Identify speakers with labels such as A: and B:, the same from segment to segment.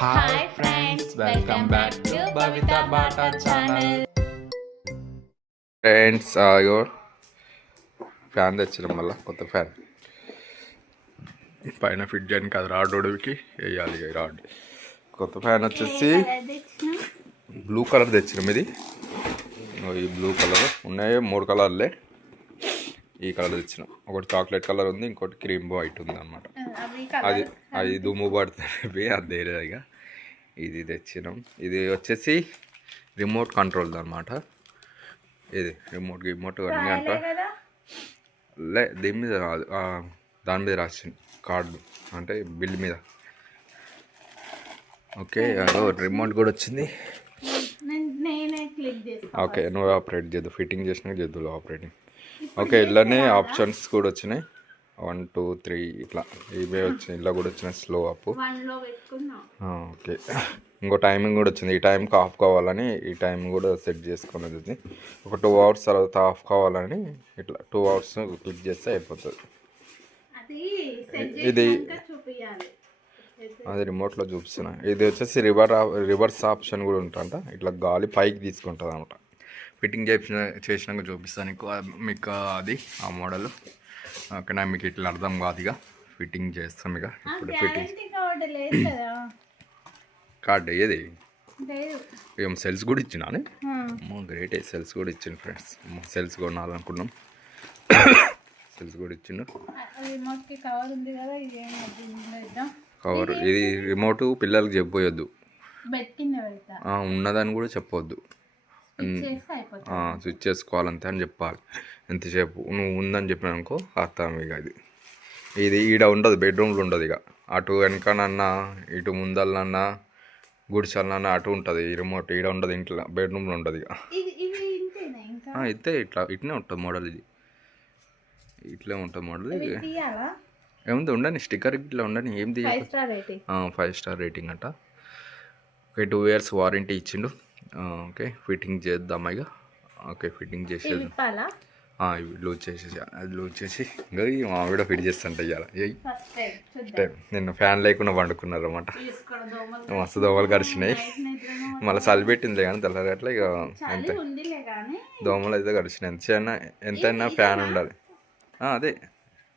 A: Hi friends welcome back to Bata channel
B: friends అయ్యో fan తెచ్చినాం మళ్ళీ? కొత్త ఫ్యాన్ పైన ఫిట్ చేయడానికి అది రాడ్ ఉడికి వేయాలి రాడ్. కొత్త ఫ్యాన్ వచ్చేసి బ్లూ కలర్ తెచ్చినాం? ఇది ఈ బ్లూ కలర్ ఉన్నాయి మూడు కలర్లే ఈ కలర్ తెచ్చినాం ఒకటి చాక్లెట్ కలర్ ఉంది ఇంకోటి క్రీమ్ వైట్ ఉంది అనమాట అది అది దుమ్ము పడుతుంది అది వేరేదిగా ఇది తెచ్చినాం. ఇది వచ్చేసి రిమోట్ కంట్రోల్ అనమాట ఇది రిమోట్ గిమోట్ అన్నీ అంట. లే దీని మీద రాదు దాని మీద రాసింది కార్డు అంటే బిల్ మీద. ఓకే అదో రిమోట్ కూడా వచ్చింది. ఓకే నువ్వు ఆపరేట్ చేద్దు ఫిట్టింగ్ చేసినాక చేద్దు ఆపరేటింగ్. ఓకే ఇలానే ఆప్షన్స్ కూడా వచ్చినాయి. వన్ టూ త్రీ ఇట్లా ఇవే వచ్చినాయి. ఇలా కూడా వచ్చినాయి స్లో అప్ ఓకే ఇంకో టైమింగ్ కూడా వచ్చింది. ఈ టైంకి ఆఫ్ కావాలని ఈ టైం కూడా సెట్ చేసుకున్నది ఒక టూ అవర్స్ తర్వాత ఆఫ్ కావాలని ఇట్లా టూ అవర్స్ క్లిక్ చేస్తే అయిపోతుంది. ఇది అది రిమోట్లో చూపిస్తున్నా. ఇది వచ్చేసి రివర్ రివర్స్ ఆప్షన్ కూడా ఉంటుంట ఇట్లా గాలి పైకి తీసుకుంటుంది అనమాట ఫిట్టింగ్ చేసిన చేసినాక చూపిస్తాను మీకు అది ఆ మోడల్. ఓకేనా మీకు ఇట్లా అర్థం కాదు ఇక. ఫిట్టింగ్ చేస్తాం ఇక. ఇప్పుడు ఫిట్టింగ్.
A: కార్డు
B: ఏది? ఏం సెల్స్ కూడా అమ్మో గ్రేట్. సెల్స్ కూడా ఇచ్చిండు ఫ్రెండ్స్. సెల్స్ కొనాలనుకున్నాం. సెల్స్ కూడా ఇచ్చిండు.
A: కవర్ ఇది
B: రిమోట్ పిల్లలకి చెప్పొద్దు. ఉన్నదని కూడా చెప్పొద్దు. స్విచ్ చేసుకోవాలంతే అని చెప్పాలి. ఎంతసేపు నువ్వు ఉందని చెప్పినా అనుకో అర్థం ఇక ఇది ఇది ఈడ ఉండదు బెడ్రూమ్లో ఉండదు ఇక. అటు వెనకనన్నా ఇటు ముందలనన్నా గుడిసెలనన్నా అటు ఉంటుంది ఈ రిమోట్ ఈడ ఉండదు ఇంట్లో బెడ్రూమ్లో ఉండదు ఇక. ఇతే ఇట్లా ఇట్నే ఉంటుంది మోడల్ ఇది. ఇట్లే ఉంటుంది మోడల్ ఇది.
A: తీయాలా?
B: ఏముంది ఉండని స్టిక్కర్ ఇట్లా ఉండని ఏం తీయ
A: ఫైవ్ స్టార్ రేటింగ్
B: అంట. ఓకే టూ ఇయర్స్ వారంటీ ఇచ్చిండు. ఓకే ఫిట్టింగ్ చేద్దాం ఇక ఓకే ఫిట్టింగ్ చేసేది ఇవి లూజ్ చేసేసి అది లూజ్ చేసి ఇంకా ఈ మామిడ ఫిట్ చేస్తుంటే ఇవాళ
A: టైం
B: నిన్న ఫ్యాన్ లేకుండా వండుకున్నారు అనమాట మస్తు దోమలు కరిచినాయి. మళ్ళీ చలి పెట్టింది కానీ తెల్లగట్ల ఇక ఎంత దోమలు అయితే కరిచినాయి. ఎంతైనా ఎంతైనా ఫ్యాన్ ఉండాలి. అదే.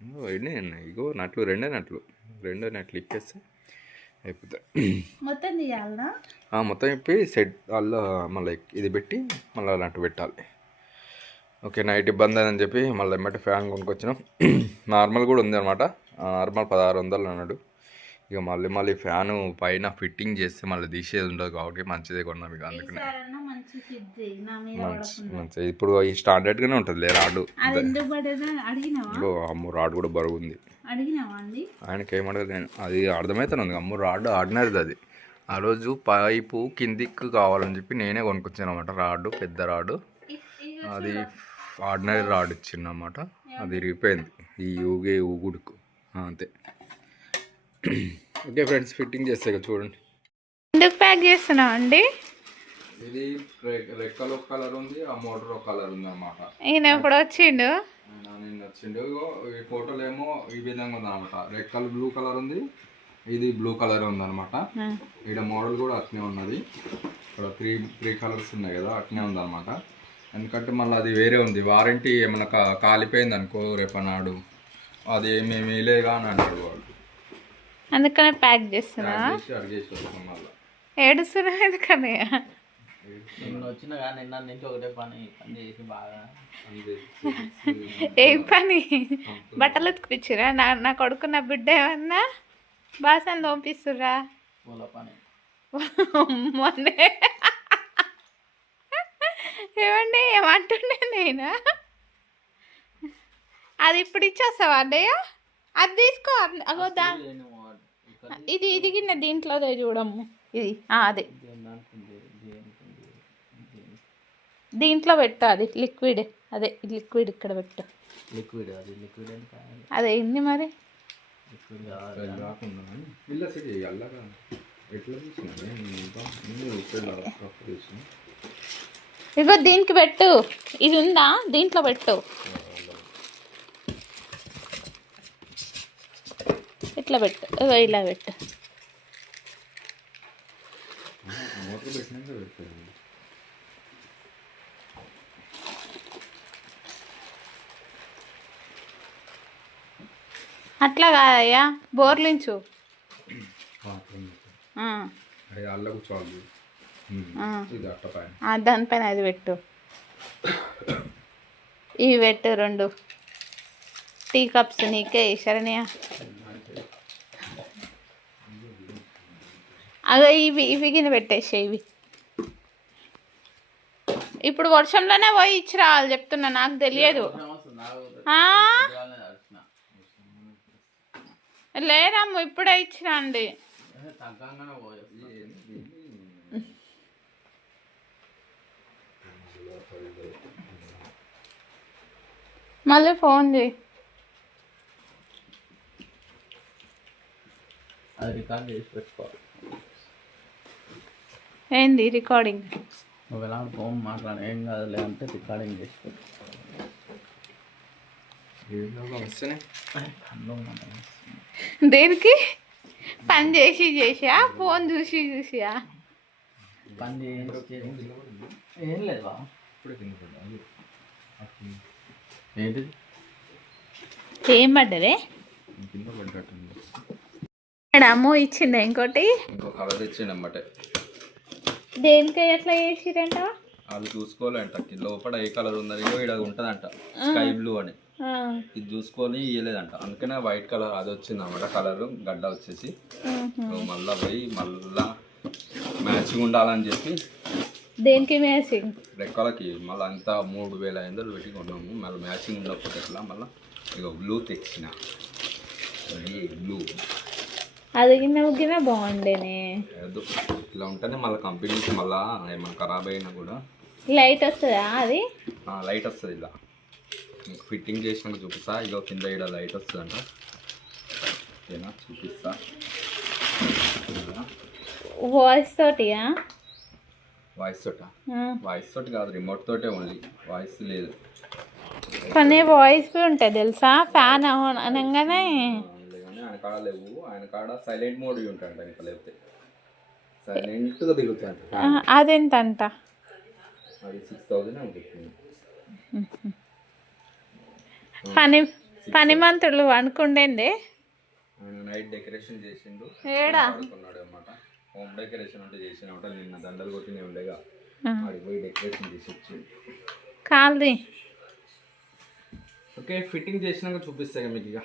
B: ఇగో ఎన్ని ఉన్నాయి. ఇగో నట్లు రెండే నట్లు. రెండో నట్లు అయిపోతాయి
A: మొత్తం తీయాలనా?
B: మొత్తం ఇప్పి సెట్ అల్ల మళ్ళీ ఇది పెట్టి మళ్ళీ అలాంటి పెట్టాలి. ఓకే నైట్ ఇబ్బంది అని చెప్పి మళ్ళీ ఎమ్మటి ఫ్యాన్ కొనుక్కొచ్చినాం. నార్మల్ కూడా ఉంది అనమాట నార్మల్ పదహారు వందలు అన్నాడు. ఇక మళ్ళీ మళ్ళీ ఫ్యాను పైన ఫిట్టింగ్ చేస్తే మళ్ళీ తీసేది ఉండదు కాబట్టి మంచిదే కొన్నాం ఇక అందుకనే.
A: మంచి
B: ఇప్పుడు ఈ స్టాండర్డ్గానే ఉంటుంది లే రాడు.
A: అది ఎందుకు పడేదా? అడిగినావా?
B: ఇగో అమ్ము రాడ్ కూడా బరువు ఉంది
A: అడిగినావా అండి?
B: ఆయనకి ఏమడదు నేను. అది అర్థమవుతుంది అమ్ము రాడ్ ఆడినది అది. ఆ రోజు పైపు కిందికి కావాలని చెప్పి నేనే కొనుక్కొచ్చాను అనమాట రాడ్ పెద్ద రాడ్. అది ఆర్డినరీ రాడ్ ఇచ్చిందన్నమాట. అది ఇరిగిపోయింది. ఈ ఊగే ఊగుడుకు ఆ, అంతే. ఓకే ఫ్రెండ్స్ ఫిట్టింగ్ చేస్తే ఇక చూడండి.
A: ఎందుకు ప్యాక్ చేస్తున్నావు అండి?
B: ఇది రెక్కలు ఒక కలర్ ఉంది ఆ మోటార్ ఒక కలర్ ఉంది అనమాట
A: ఈయన ఇప్పుడు వచ్చిండు?
B: నేను వచ్చిండు. ఈ ఫోటోలో ఏమో ఈ విధంగా ఉంది అనమాట రెక్కలు బ్లూ కలర్ ఉంది ఇది బ్లూ కలర్ ఉంది అనమాట ఇక్కడ మోడల్ కూడా అట్నే ఉన్నది. ఇక్కడ త్రీ త్రీ కలర్స్ ఉన్నాయి కదా అట్నే ఉంది అనమాట ఎందుకంటే మళ్ళీ అది వేరే ఉంది. వారంటీ ఏమైనా కాలిపోయింది అనుకో రేపనాడు. అది మేము వేయలేగా అని అంటాడు వాడు
A: అందుకనే ప్యాక్ చేస్తున్నా
B: అడిగేసి వస్తాం మళ్ళీ.
A: ఏడుస్తున్నా ఎందుకనే
C: నిన్న వచ్చిన కానీ నిన్న నుంచి ఒకటే పని పని చేసి బాగా.
A: ఏం పని? బట్టలు ఉతికిచ్చిరా నా నా కొడుకు నా బిడ్డ ఏమన్నా? బాసలు తోపిస్తురా
C: పూల పని.
A: మొన్నే ఏమండి ఏమంటుండే నేను? అది ఇప్పుడు ఇచ్చేస్తావా అన్నయ్య? అది తీసుకో అన్న- అగో దా. ఇది ఇది గిన్నె దీంట్లో చూడమ్ము. ఇది ఆ, అదే
C: దేని దానికి ఉంది, దేనికి ఉంది, దేనికి.
A: దీంట్లో పెట్టు అది లిక్విడ్ అదే లిక్విడ్ ఇక్కడ పెట్టు.
C: లిక్విడ్ అది లిక్విడ్
A: అదే ఇన్ని మరి? ఇగో దీనికి పెట్టు. ఇది ఉందా? దీంట్లో పెట్టు. ఇట్లా పెట్టు. ఇలా పెట్టు. అట్లా కాదయ్యా. బోర్లించు.
B: అది
A: దానిపైన అది పెట్టు. ఇవి పెట్టు రెండు. టీ కప్స్ నీకే శరణ్య. అగో ఇవి ఇవి గిన పెట్టేసే ఇవి. ఇప్పుడు వర్షంలోనే పోయి ఇచ్చి రావాలి చెప్తున్నా నాకు తెలియదు. ఆ? లేదమ్మ ఇప్పుడే
C: తగ్గంగానే పోయేస్తా
A: మళ్ళీ ఫోన్ చేయి.
C: అది రికార్డ్ చేసి పెట్టుకోవాలి.
A: ఏంది రికార్డింగ్?
C: నువ్వు ఎలా ఫోన్ మాట్లాడ ఏం కాదులే అంటే రికార్డింగ్ చేసి పెట్టు
B: వస్తేనే.
C: కళ్ళు మనం
A: దేనికి? పని చేసి చేసా ఫోన్ చూసి చూసియా
C: పని ఏం లేదు ఏంటిది?
A: ఏం పడ్డదే? అమ్మో ఇచ్చిందా ఇంకోటి.
B: ఇంకో కలర్
A: దేనికి ఎట్లా చేసిరంట?
B: వాళ్ళు చూసుకోవాలంట లోపల ఏ కలర్ ఉందని ఇక్కడ ఉంటుందంట స్కై బ్లూ అని. ఇది చూసుకొని ఇయ్యలేదంట. అందుకనే వైట్ కలర్ అది వచ్చింది అనమాట కలర్ గడ్డ వచ్చేసి. మళ్ళా పోయి మళ్ళా మ్యాచింగ్ ఉండాలని చెప్పి
A: దేనికి మ్యాచింగ్?
B: రెక్కలకి మళ్ళీ అంతా మూడు వేల ఐదు వందలు పెట్టి కొన్నాము. మళ్ళీ మ్యాచింగ్ ఉండకపోతే ఎట్లా? మళ్ళీ ఇక బ్లూ తెచ్చిన. బ్లూ.
A: అది గిన్నె గిన్నె బాగుండేనే.
B: ఇట్లా ఉంటేనే మళ్ళీ కంపెనీ నుంచి మళ్ళీ ఏమైనా ఖరాబ్ అయినా కూడా
A: లైట్ వస్తుందా అది?
B: లైట్ వస్తుంది ఇలా. మీకు ఫిట్టింగ్ చేసినాక చూపిస్తా. ఇక కింద ఇక్కడ లైట్ వస్తుందంట. ఓకేనా? చూపిస్తా.
A: వాయిస్ తోటియా?
B: వాయిస్ తోట? వాయిస్ తోటి కాదు రిమోట్ తోటే ఓన్లీ. వాయిస్ లేదు.
A: కొన్ని వాయిస్ ఉంటుంది తెలుసా? ఫ్యాన్ అనగానే
B: కానీ ఆయన కాడ లేవు. ఆయన కాడ సైలెంట్ మోడ్ ఉంటాయంట ఇంకా లేకపోతే సైలెంట్గా దిగుతాయంట
A: ఆ, అదెంతంట
B: అది సిక్స్ థౌజండ్ అని చెప్పింది
A: పని పని మంతులు అనుకుండేంది
B: నైట్ డెకరేషన్ చేసిండు.
A: ఏడా?
B: అనమాట హోమ్ డెకరేషన్ అంటే చేసిన నిన్న దండలు కొట్టినవి ఉండేగా.
A: ఆ.
B: ఆడికి పోయి డెకరేషన్ చేసి వచ్చింది
A: కాల్ది.
B: ఓకే ఫిట్టింగ్ చేసినాక చూపిస్తాయి మీకు ఇక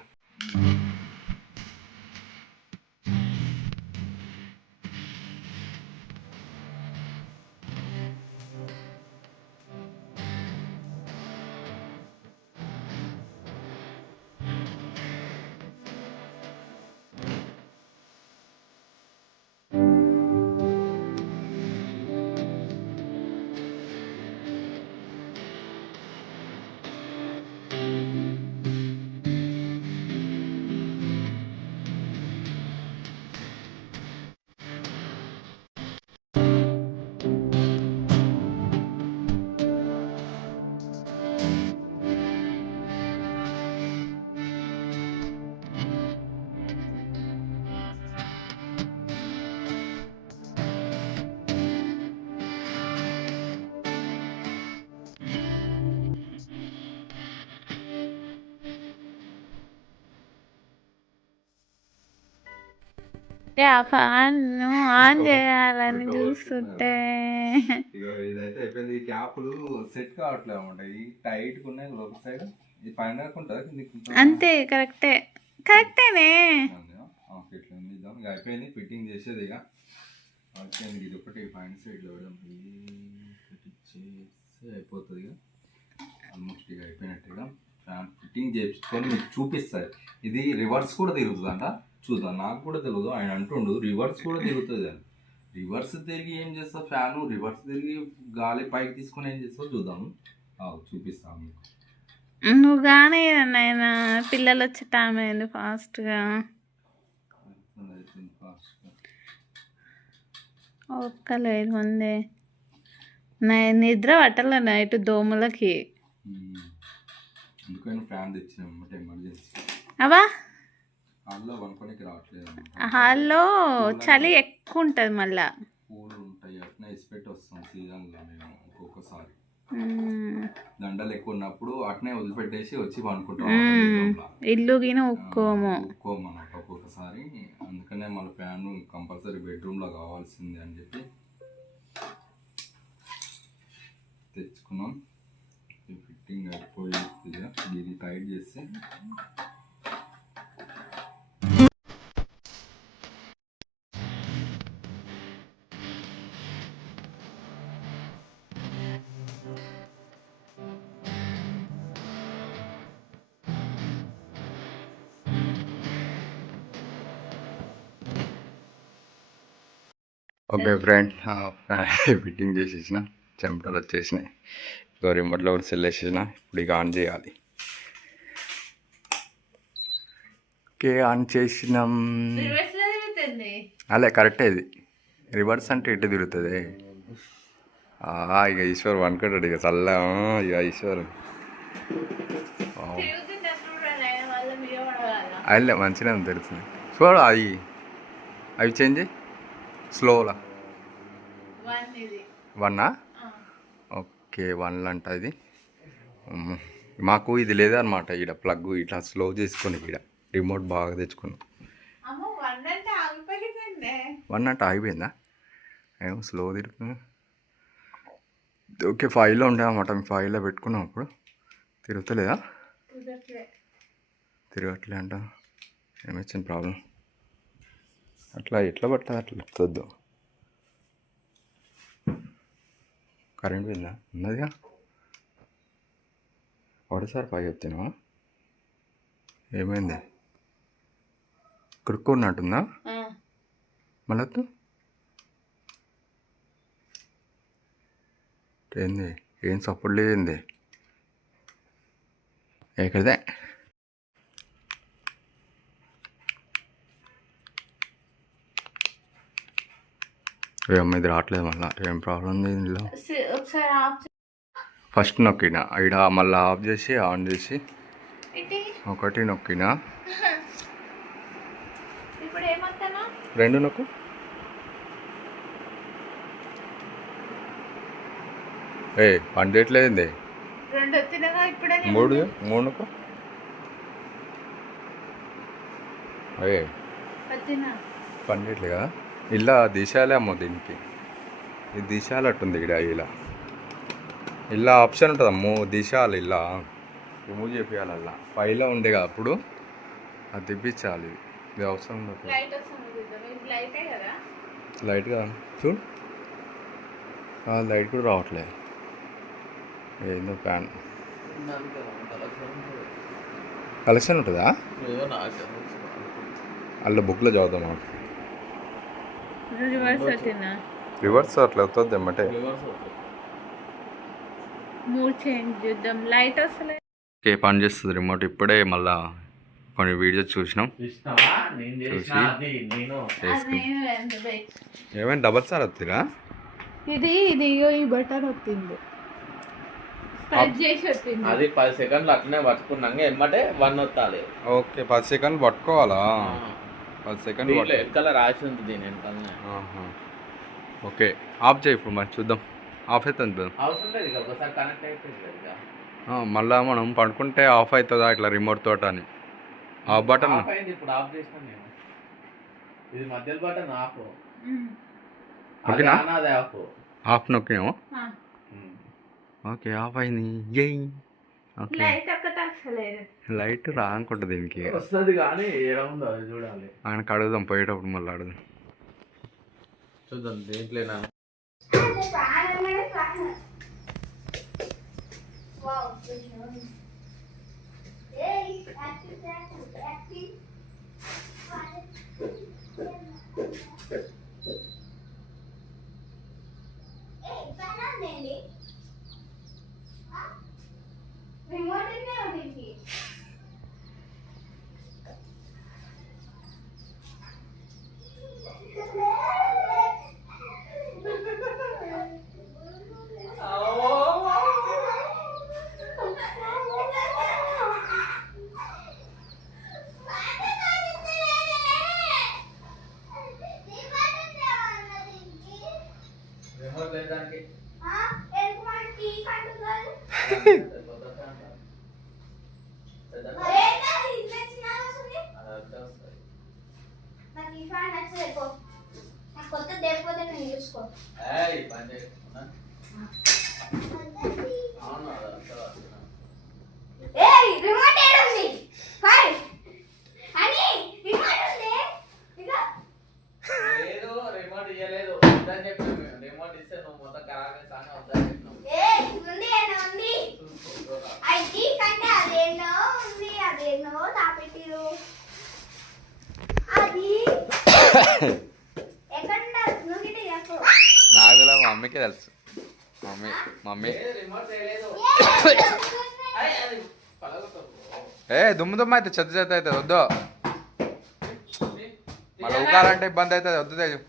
A: ఫ్యాన్ ఆన్ చేయాలని చూస్తుంటే.
B: ఇక ఇదైతే అయిపోయింది. ఈ క్యాప్లు సెట్ కావట్లేదు అనమాట ఈ టైట్గా ఉన్నాయి లోపల సైడ్. ఇది పైన ఉంటుందా?
A: అంతే కరెక్టే. కరెక్టేనే?
B: ఓకే ఇట్లా ఉంది ఇద్దాం ఇక అయిపోయింది. ఫిట్టింగ్ చేసేది ఇక అయిపోయింది ఇది ఒకటి పైన సైడ్లో పెడదాం పెట్టించేసి అయిపోతుంది ఇక ఆల్మోస్ట్ ఇక అయిపోయినట్టుగా ఫ్యాన్ ఫిట్టింగ్ చేయించుకొని మీకు చూపిస్తారు ఇది రివర్స్ కూడా తిరుగుతుందంట. చూద్దాం. నాకు కూడా తెలియదు ఆయన అంటుండు రివర్స్ కూడా తిరుగుతుంది అని. రివర్స్ తిరిగి ఏం చేస్తావు ఫ్యాను? రివర్స్ తిరిగి గాలి పైకి తీసుకొని ఏం చేస్తావు చూద్దాము చూపిస్తాను మీకు.
A: నువ్వు కానీ నాయన పిల్లలు వచ్చే టైం అయింది ఫాస్ట్గా. ఒక్కలేదు ఉంది నా నిద్ర పట్టలే నైట్ దోమలకి.
B: ఫ్యాన్ తెచ్చినాం అన్నమాట ఎమర్జెన్సీ.
A: అవా?
B: హాల్లో రావట్లేదు.
A: హాల్లో చలి ఎక్కువ ఉంటుంది మళ్ళా.
B: పూలు ఉంటాయి అట్నే ఇసిపెట్టి వస్తాం సీజన్లో మేము ఒక్కొక్కసారి. దండలు ఎక్కువ ఉన్నప్పుడు అట్నే వదిలిపెట్టేసి వచ్చి పండుకుంటాం
A: మ్మ్. ఇల్లు గిన
B: ఒక్కోమన్నమాట ఒక్కొక్కసారి. అందుకనే మన ఫ్యాన్ కంపల్సరీ బెడ్రూమ్లో కావాల్సిందే అని చెప్పి తెచ్చుకున్నాం. ఫిట్టింగ్ అయిపోయి ఇది టైట్ చేస్తే ఓకే ఫ్రెండ్. ఫిట్టింగ్ చేసేసిన చెమటలు వచ్చేసినాయి. ఇంకో రిమోట్లో కూడా సెల్ వేసేసిన ఇప్పుడు ఇక ఆన్ చేయాలి. ఓకే ఆన్ చేసినాం. అలే కరెక్టే ఇది. రివర్స్ అంటే ఇటు తిరుగుతుంది? ఇక ఈశ్వర్ వనుకుంటాడు ఇక చల్ల. ఇక ఈశ్వర్. అల్లే మంచిగా తెలుస్తుంది. చూడు అవి అవి చేంజ్ స్లోలా వన్నా ఓకే వన్ అంట ఇది. మాకు ఇది లేదనమాట ఈడ ప్లగ్ ఇట్లా స్లో చేసుకుని ఈడ. రిమోట్ బాగా తెచ్చుకున్నాం. వన్ అంటే ఆగిపోయిందా? ఏమో స్లో తిరుగుతుంది. ఓకే ఫైవ్లో ఉండే అనమాట మీ ఫైవ్లో పెట్టుకున్నాం అప్పుడు తిరుగుతలేదా? తిరగట్లే. అంట. ఏమొచ్చింది ప్రాబ్లం అట్లా ఎట్లా పడుతుంది అట్లా వద్దు కరెంట్ పోయిందా ఉన్నదిగా ఒకటిసారి పై చెప్తున్నావా? ఏమైంది? కురుక్కున్నట్టుందా మళ్ళీ వద్దు. ఏంది? ఏం సపోర్ట్ లేదేంది? ఎక్కడిదే ఏం ఇది రావట్లేదు మళ్ళీ. ఏం ప్రాబ్లం ఉంది ఇందులో. ఫస్ట్ నొక్కిన. ఇక్కడ మళ్ళీ ఆఫ్ చేసి ఆన్ చేసి. ఒకటి నొక్కిన. రెండు నొక్కు. ఏ
A: వచ్చినగా ఇప్పుడే
B: మూడు మూడు నొక్కు.
A: వచ్చిన
B: పండేట్లే కదా. ఇలా దిశాలే అమ్మ దీనికి. ఇది దిశాలట్టుంది ఇక్కడ ఇలా. ఇలా ఆప్షన్ ఉంటుంది అమ్మో దిశాలు ఇలా. రిమూవ్ చేయాలి అలా పైలో ఉండే కదా అప్పుడు అది తెప్పించాలి. ఇది అవసరం
A: లైట్ కదా
B: లైట్గా చూడు. ఆ, లైట్ కూడా రావట్లేదు ఏందో ఫ్యాన్ కలెక్షన్ ఉంటుందా? అల్ల బుక్లో చదువుతాం మనం
A: రివర్స్
B: అట్లా అవుతుంది అమ్మటే
A: మూడ్ చేంజ్ చూద్దాం. లైట్ వస్తలే.
B: ఓకే పని చేస్తుంది రిమోట్ ఇప్పుడే మళ్ళా కొన్ని వీడియోస్ చూసినాం. చూసి. ఏమైనా డబల్ సార్ వస్తుందా
A: ఇది ఇది ఈ బటన్ వచ్చింది
C: అది పది సెకండ్లు అట్లనే పట్టుకున్నాక ఎమ్మటే వన్ వస్తాలి
B: ఓకే పది సెకండ్లు పట్టుకోవాలా?
C: వెనకాల రాసి ఉంది దీని వెనకాలనే.
B: ఓకే ఆఫ్ చేయి ఇప్పుడు మరి చూద్దాం. ఆఫ్ అవుతుంది చూద్దాం.
C: అవసరం లేదు ఇక ఒకసారి కనెక్ట్ అయిపోయింది కదా ఇక.
B: ఆ, మళ్ళా మనం పడుకుంటే ఆఫ్ అవుతుందా ఇట్లా రిమోట్ తోట అని? ఆ బటన్?
C: ఆఫ్ అయింది ఇప్పుడు ఆఫ్ చేసిన నేను. ఇది మధ్యలో బటన్ ఆఫ్
B: ఓకేనా?
C: ఆఫ్.
B: ఆఫ్ నొక్కినాము. ఓకే ఆఫ్ అయింది. జై
A: లైట్
B: రానుకుంటుంది దీనికి.
C: వస్తుంది కానీ ఎలా ఉందో అది చూడాలి.
B: ఆయనకు అడుగుదాం పోయేటప్పుడు మళ్ళీ అడుగుదాం.
C: చూద్దాం దేంట్లోనా? లేదు దానికి
D: ఆ, ఎందుకు మనకి కంటున్నది?
C: కొత్త ఫ్యాన్ కాదు. పెద్ద
D: మరి ఏంటి అది ఇంత చిన్నగా వస్తుంది?
C: అది అంతే వస్తుంది.
D: నాకు ఈ ఫ్యాన్ నచ్చలేదు పో. నాకు కొత్త దేకపోతే నేను చూసుకో.
C: ఏయ్, పని చేయకుండా. అవును.
D: ఏయ్ రిమోట్ ఏడ ఉంది హాయ్ అని రిమోట్ ఉంది. ఇదిగో.
C: లేదు రిమోట్ వద్దని చెప్పాను. మేము. రిమోట్ ఇస్తే నువ్వు మొత్తం ఖరాబ్ చేస్తాను
D: అదేనో ఉంది అదేనో తాపెట్టిరు అది ఎక్కడ
B: నాకు తెలియదు, మా మమ్మీకే తెలుసు. Mummy mummy. ఏ దుమ్ము దుమ్ము అయితే చెత్త చెత్త అవుతుంది వద్దు. మళ్ళీ ఊకాలంటే ఇబ్బంది అవుతుంది వద్దు తేజు.